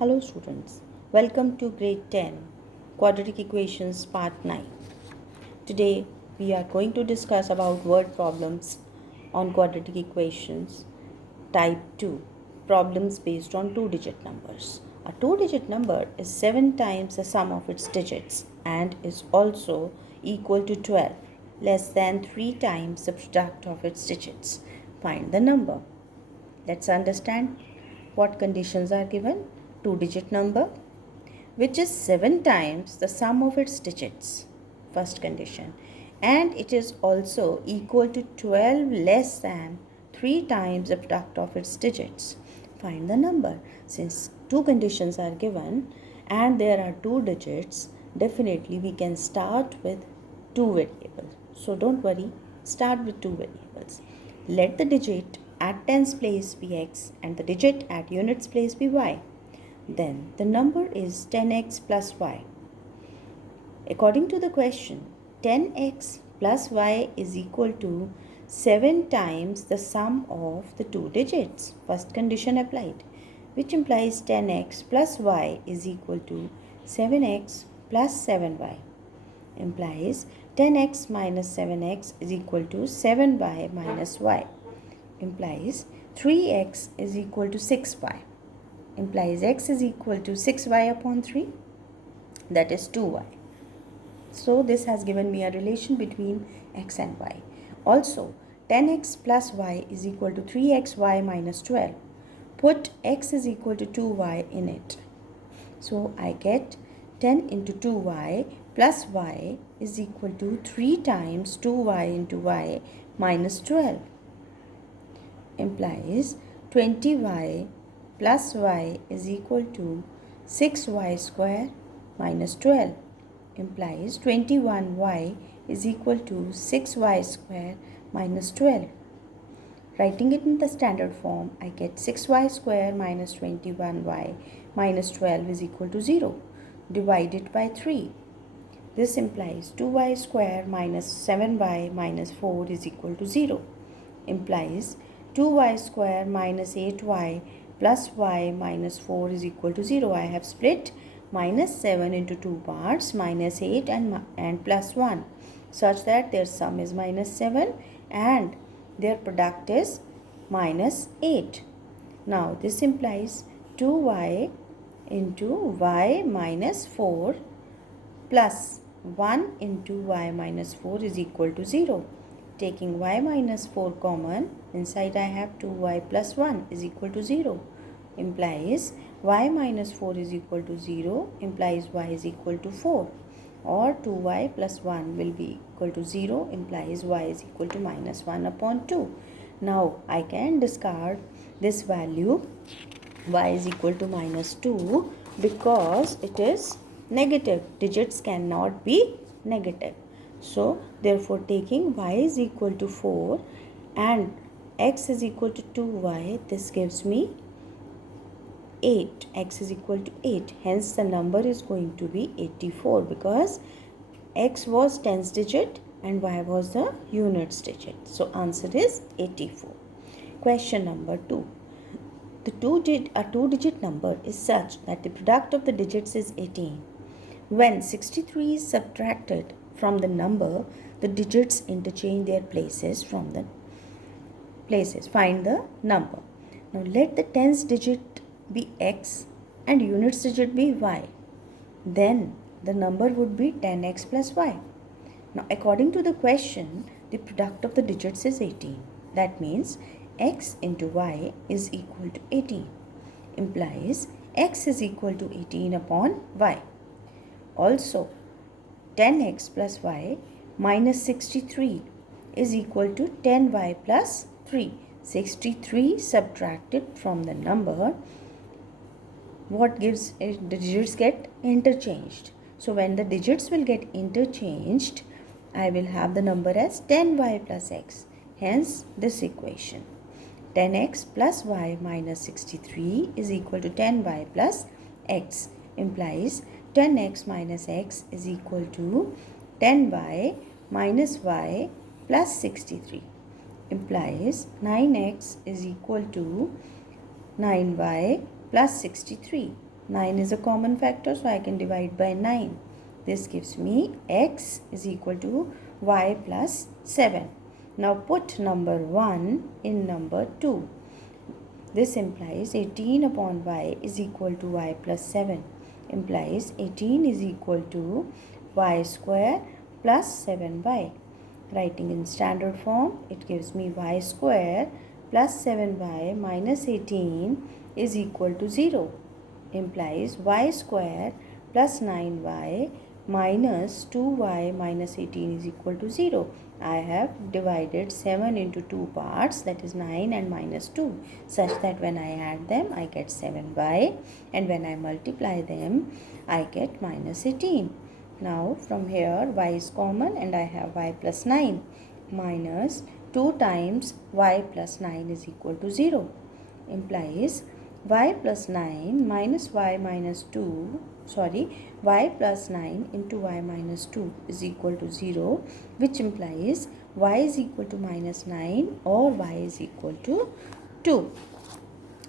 Hello students, welcome to grade 10 Quadratic Equations part 9. Today we are going to discuss about word problems on quadratic equations type 2, problems based on two-digit numbers. A two-digit number is 7 times the sum of its digits and is also equal to 12, less than 3 times the product of its digits. Find the number. Let's understand what conditions are given. Two-digit number which is 7 times the sum of its digits, first condition, and it is also equal to 12 less than 3 times the product of its digits. Find the number. Since two conditions are given and there are two digits, definitely we can start with two variables. So don't worry, start with two variables. Let the digit at tens place be x and the digit at units place be y. Then the number is 10x plus y. According to the question, 10x plus y is equal to 7 times the sum of the two digits. First condition applied, which implies 10x plus y is equal to 7x plus 7y. Implies 10x minus 7x is equal to 7y minus y. Implies 3x is equal to 6y. Implies x is equal to 6y upon 3, that is 2y. So this has given me a relation between x and y. Also 10x plus y is equal to 3xy minus 12. Put x is equal to 2y in it. So I get 10 into 2y plus y is equal to 3 times 2y into y minus 12. Implies 20y plus y is equal to 6y square minus 12. Implies 21y is equal to 6y square minus 12. Writing it in the standard form, I get 6y square minus 21y minus 12 is equal to 0. Divided by 3. This implies 2y square minus 7y minus 4 is equal to 0. Implies 2y square minus 8y plus y minus 4 is equal to 0. I have split minus 7 into two parts, minus 8 and plus 1, such that their sum is minus 7 and their product is minus 8. Now this implies 2y into y minus 4 plus 1 into y minus 4 is equal to 0. Taking y minus 4 common, inside I have 2y plus 1 is equal to 0. Implies y minus 4 is equal to 0, implies y is equal to 4. Or 2y plus 1 will be equal to 0, implies y is equal to minus 1 upon 2. Now I can discard this value y is equal to minus 2 because it is negative. Digits cannot be negative. So therefore taking y is equal to 4 and x is equal to 2y, this gives me 8. X is equal to 8. Hence the number is going to be 84 because x was tens digit and y was the units digit. So answer is 84. Question number 2. A two-digit number is such that the product of the digits is 18. When 63 is subtracted from the number, the digits interchange their places from the places. Find the number. Now let the tens digit be x and units digit be y. Then the number would be 10x plus y. Now according to the question, the product of the digits is 18. That means x into y is equal to 18. Implies x is equal to 18 upon y. Also 10x plus y minus 63 is equal to 10y plus 3. 63 subtracted from the number, what gives it, the digits get interchanged. So when the digits will get interchanged, I will have the number as 10y plus x. Hence this equation. 10x plus y minus 63 is equal to 10y plus x. Implies 10x minus x is equal to 10y minus y plus 63. Implies 9x is equal to 9y plus 63. 9 is a common factor, so I can divide by 9. This gives me x is equal to y plus 7. Now put number 1 in number 2. This implies 18 upon y is equal to y plus 7. Implies 18 is equal to y square plus 7y. Writing in standard form, it gives me y square plus 7y minus 18 is equal to 0. Implies y square plus 9y minus 2y minus 18 is equal to 0. I have divided 7 into 2 parts, that is 9 and minus 2, such that when I add them I get 7y, and when I multiply them I get minus 18. Now from here y is common and I have y plus 9 minus 2 times y plus 9 is equal to 0. Implies y plus 9 minus y minus 2, y plus 9 into y minus 2 is equal to 0, which implies y is equal to minus 9 or y is equal to 2.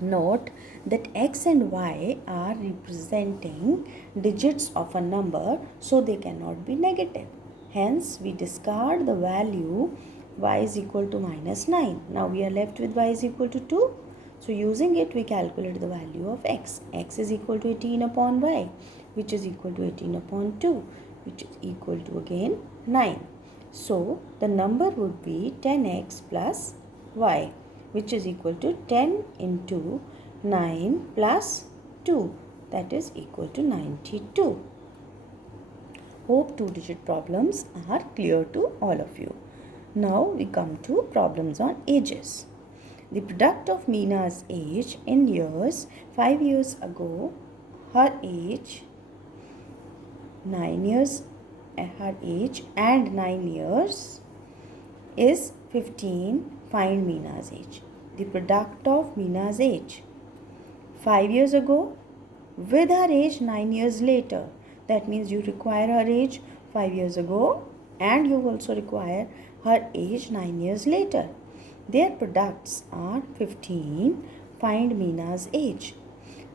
Note that x and y are representing digits of a number, so they cannot be negative. Hence, we discard the value y is equal to minus 9. Now we are left with y is equal to 2. So using it, we calculate the value of x. X is equal to 18 upon y, which is equal to 18 upon 2, which is equal to again 9. So the number would be 10x plus y, which is equal to 10 into 9 plus 2, that is equal to 92. Hope 2-digit problems are clear to all of you. Now we come to problems on ages. The product of Meena's age in years: 5 years ago, her age 9 years, her age and 9 years is 15. Find Meena's age. The product of Meena's age 5 years ago with her age 9 years later. That means you require her age 5 years ago and you also require her age 9 years later. Their products are 15. Find Meena's age.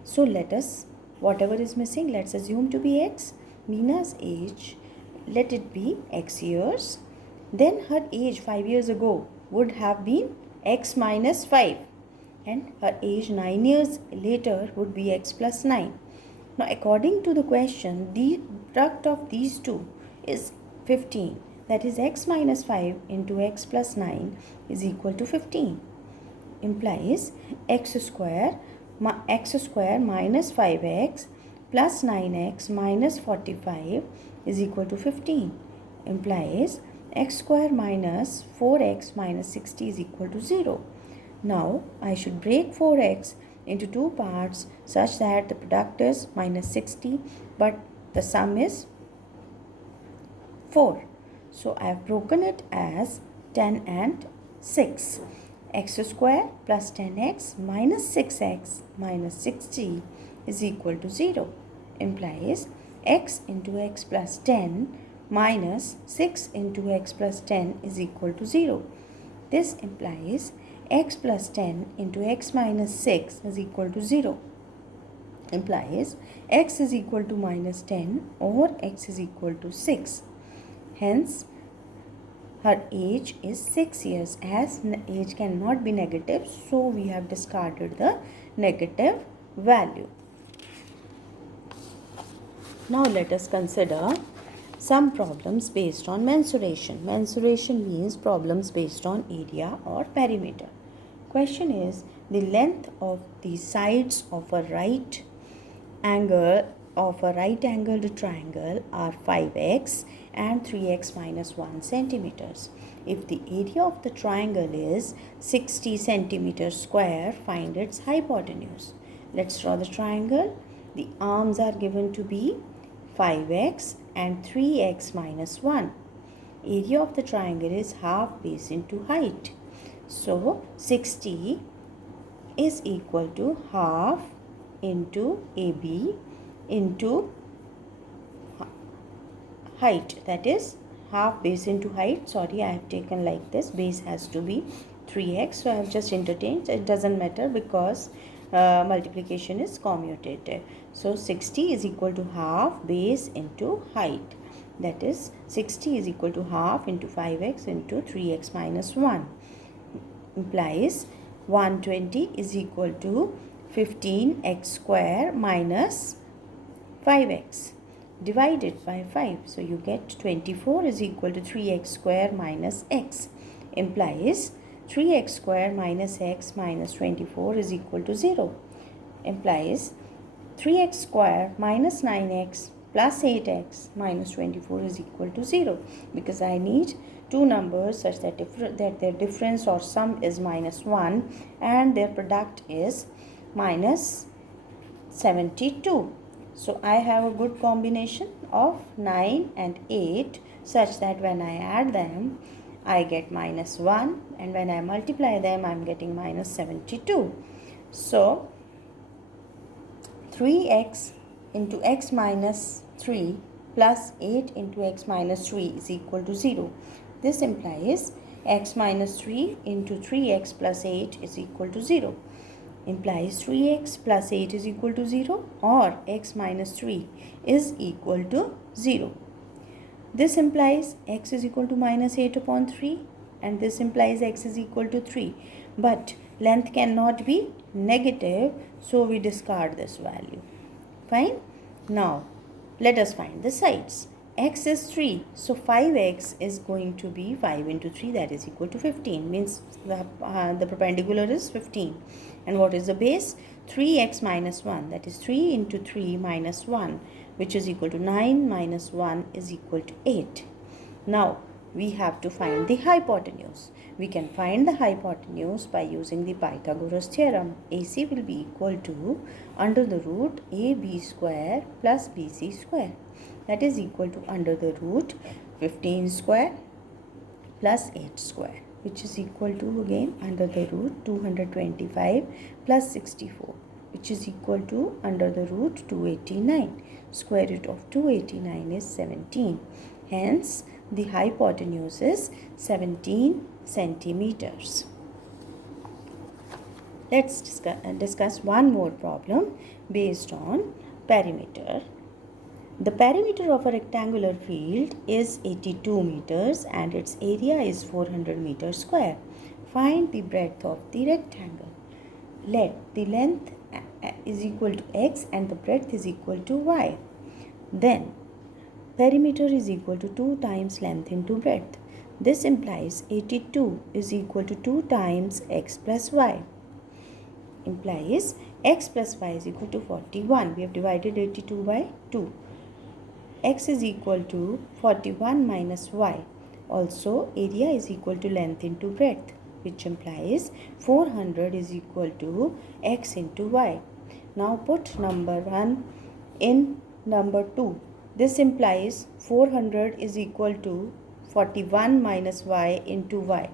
So let us, whatever is missing, let's assume to be x. Meena's age, let it be x years. Then her age 5 years ago would have been x minus 5. And her age 9 years later would be x plus 9. Now according to the question, the product of these two is 15. That is x minus 5 into x plus 9 is equal to 15. Implies x square minus 5x plus 9x minus 45 is equal to 15. Implies x square minus 4x minus 60 is equal to 0. Now I should break 4x into 2 parts such that the product is minus 60 but the sum is 4. So I have broken it as 10 and 6. X square plus 10x minus 6x minus 60 is equal to 0. Implies x into x plus 10 minus 6 into x plus 10 is equal to 0. This implies x plus 10 into x minus 6 is equal to 0. Implies x is equal to minus 10 or x is equal to 6. Hence, her age is 6 years. As age cannot be negative, so we have discarded the negative value. Now let us consider some problems based on mensuration. Mensuration means problems based on area or perimeter. Question is, the length of the sides of a right angled triangle are 5x and 3x minus 1 centimeters. If the area of the triangle is 60 centimeters square, find its hypotenuse. Let's draw the triangle. The arms are given to be 5x and 3x minus 1. Area of the triangle is half base into height. So 60 is equal to half into AB into height, that is half base into height. Sorry, I have taken like this. Base has to be 3x, so I have just interchanged. It doesn't matter because multiplication is commutative. So 60 is equal to half base into height. That is 60 is equal to half into 5x into 3x minus 1. Implies 120 is equal to 15x square minus 5x divided by 5. So you get 24 is equal to 3x square minus x. Implies 3x square minus x minus 24 is equal to 0. Implies 3x square minus 9x plus 8x minus 24 is equal to 0, because I need two numbers such that their difference or sum is minus 1 and their product is minus 72. So I have a good combination of 9 and 8 such that when I add them, I get minus 1, and when I multiply them, I am getting minus 72. So 3x into x minus 3 plus 8 into x minus 3 is equal to 0. This implies x minus 3 into 3x plus 8 is equal to 0. Implies 3x plus 8 is equal to 0, or x minus 3 is equal to 0. This implies x is equal to minus 8 upon 3, and this implies x is equal to 3. But length cannot be negative, so we discard this value. Fine. Now let us find the sides. X is 3, so 5x is going to be 5 into 3, that is equal to 15, means the perpendicular is 15. And what is the base? 3x minus 1, that is 3 into 3 minus 1, which is equal to 9 minus 1 is equal to 8. Now we have to find the hypotenuse. We can find the hypotenuse by using the Pythagoras theorem. AC will be equal to under the root AB square plus BC square. That is equal to under the root 15 square plus 8 square, which is equal to again under the root 225 plus 64, which is equal to under the root 289. Square root of 289 is 17. Hence, the hypotenuse is 17 centimeters. Let's discuss one more problem based on perimeter. The perimeter of a rectangular field is 82 meters and its area is 400 meters square. Find the breadth of the rectangle. Let the length is equal to x and the breadth is equal to y. Then perimeter is equal to 2 times length into breadth. This implies 82 is equal to 2 times x plus y. Implies x plus y is equal to 41. We have divided 82 by 2. X is equal to 41 minus y. Also, area is equal to length into breadth, which implies 400 is equal to x into y. Now put number 1 in number 2. This implies 400 is equal to 41 minus y into y.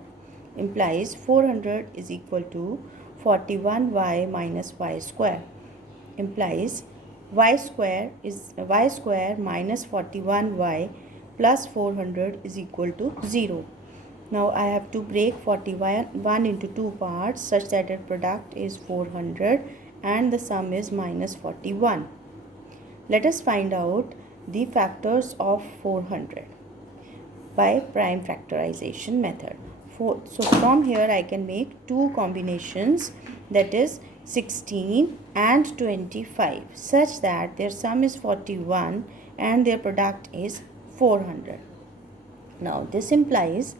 Implies 400 is equal to 41y minus y square. Implies y square minus 41y plus 400 is equal to 0. Now I have to break 41 into two parts such that the product is 400 and the sum is minus 41. Let us find out the factors of 400 by prime factorization method. So from here I can make two combinations, that is 16 and 25, such that their sum is 41 and their product is 400. Now this implies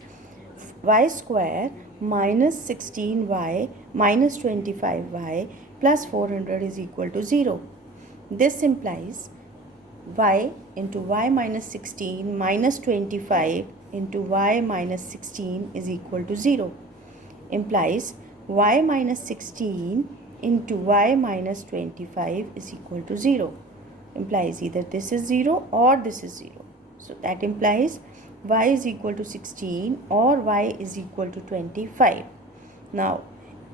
y square minus 16y minus 25y plus 400 is equal to 0. This implies y into y minus 16 minus 25 into y minus 16 is equal to 0. Implies y minus 16 into y minus 25 is equal to 0. Implies either this is 0 or this is 0. So that implies y is equal to 16 or y is equal to 25. Now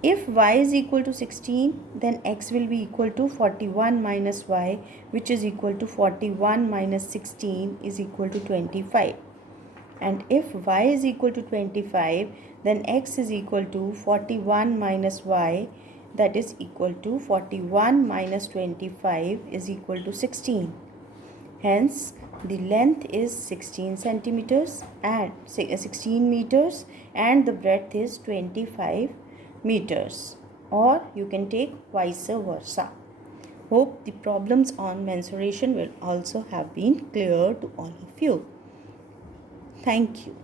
if y is equal to 16, then x will be equal to 41 minus y, which is equal to 41 minus 16 is equal to 25. And if y is equal to 25, then x is equal to 41 minus y, that is equal to 41 minus 25 is equal to 16. Hence, the length is 16 centimeters and 16 meters and the breadth is 25 meters, or you can take vice versa. Hope the problems on mensuration will also have been clear to all of you. Thank you.